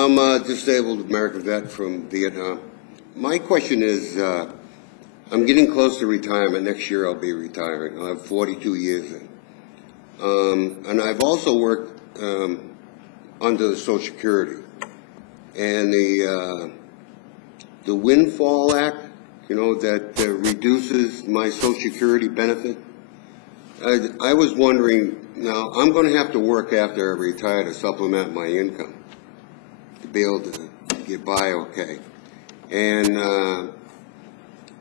I'm a disabled American vet from Vietnam. My question is, I'm getting close to retirement. Next year I'll be retiring. I'll have 42 years in. And I've also worked under the Social Security. And the Windfall Act, you know, that reduces my Social Security benefit. I was wondering, now I'm going to have to work after I retire to supplement my income to be able to get by okay. And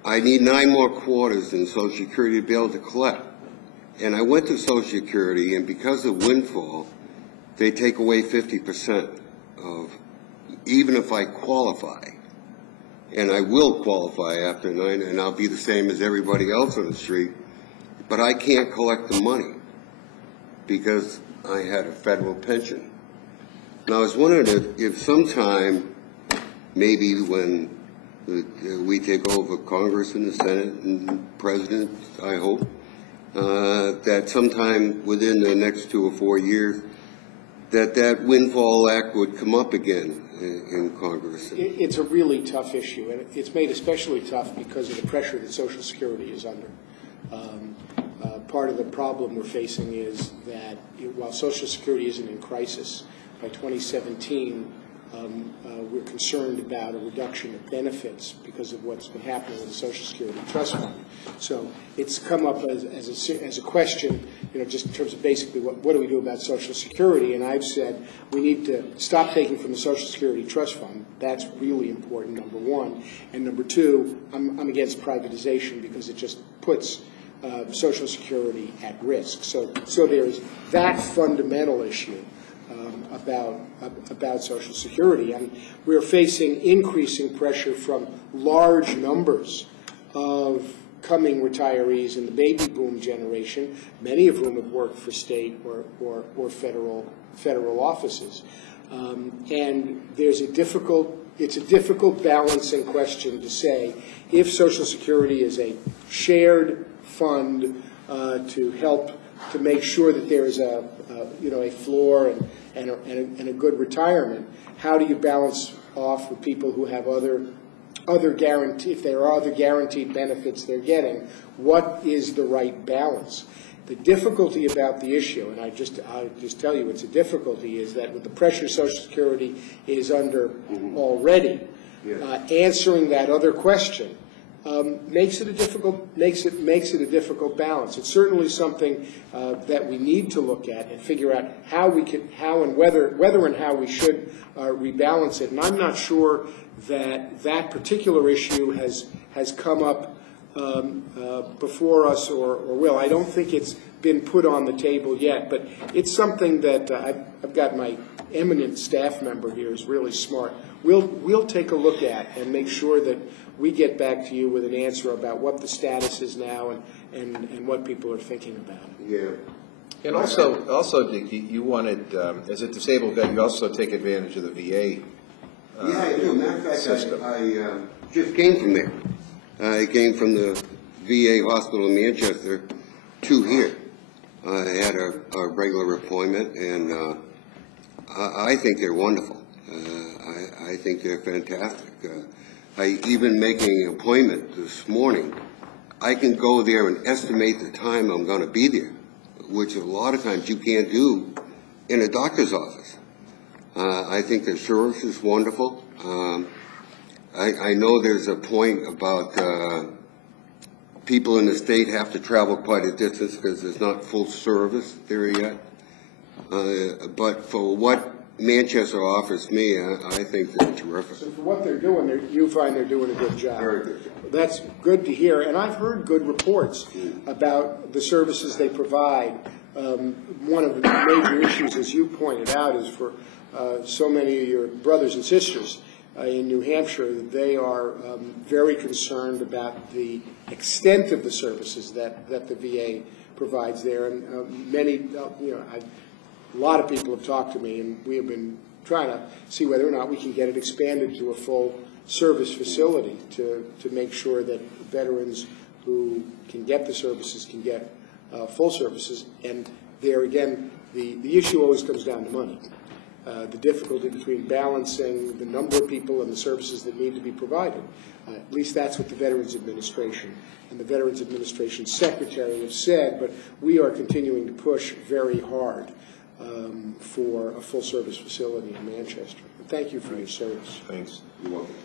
I need 9 more quarters in Social Security to be able to collect. And I went to Social Security, and because of Windfall, they take away 50% of, even if I qualify. And I will qualify after 9, and I'll be the same as everybody else on the street. But I can't collect the money because I had a federal pension. Now, I was wondering if sometime, maybe when we take over Congress and the Senate and President, I hope, that sometime within the next 2 or 4 years, that Windfall Act would come up again in Congress. It's a really tough issue, and it's made especially tough because of the pressure that Social Security is under. Part of the problem we're facing is that while Social Security isn't in crisis, by 2017, we're concerned about a reduction of benefits because of what's been happening with the Social Security Trust Fund. So it's come up as a question, you know, just in terms of basically what do we do about Social Security? And I've said we need to stop taking from the Social Security Trust Fund. That's really important, number one. And number two, I'm against privatization because it just puts Social Security at risk. So there's that fundamental issue about Social Security, and we're facing increasing pressure from large numbers of coming retirees in the baby boom generation, many of whom have worked for state or federal offices, and it's a difficult balancing question to say if Social Security is a shared fund to help to make sure that there is a floor and a good retirement. How do you balance off with people who have other guarantee, if there are other guaranteed benefits they're getting? What is the right balance? The difficulty about the issue, and I'll just tell you it's a difficulty, is that with the pressure Social Security is under already, answering that other question makes it a difficult balance. It's certainly something that we need to look at and figure out whether and how we should rebalance it. And I'm not sure that particular issue has come up before us or will. I don't think it's been put on the table yet, but it's something that I've got my eminent staff member here who's really smart. We'll take a look at and make sure that we get back to you with an answer about what the status is now and what people are thinking about. Yeah. And also, Dick, you wanted, as a disabled vet, you also take advantage of the VA yeah, I do. Matter of fact, system. I just came from there. I came from the VA hospital in Manchester to here. I had a regular appointment, and I think they're wonderful. I think they're fantastic. Even making an appointment this morning, I can go there and estimate the time I'm going to be there, which a lot of times you can't do in a doctor's office. I think the service is wonderful. I know there's a point about people in the state have to travel quite a distance because there's not full service there yet. But for what Manchester offers me, I think they're terrific. So for what they're doing, you find they're doing a good job. Very good. That's good to hear. And I've heard good reports about the services they provide. One of the major issues, as you pointed out, is for so many of your brothers and sisters in New Hampshire, they are very concerned about the extent of the services that the VA provides there. And many, a lot of people have talked to me, and we have been trying to see whether or not we can get it expanded to a full service facility to make sure that veterans who can get the services can get full services. And there again, the issue always comes down to money. the difficulty between balancing the number of people and the services that need to be provided. At least that's what the Veterans Administration and the Veterans Administration Secretary have said, but we are continuing to push very hard for a full-service facility in Manchester. Thank you for your service. Thanks. You're welcome.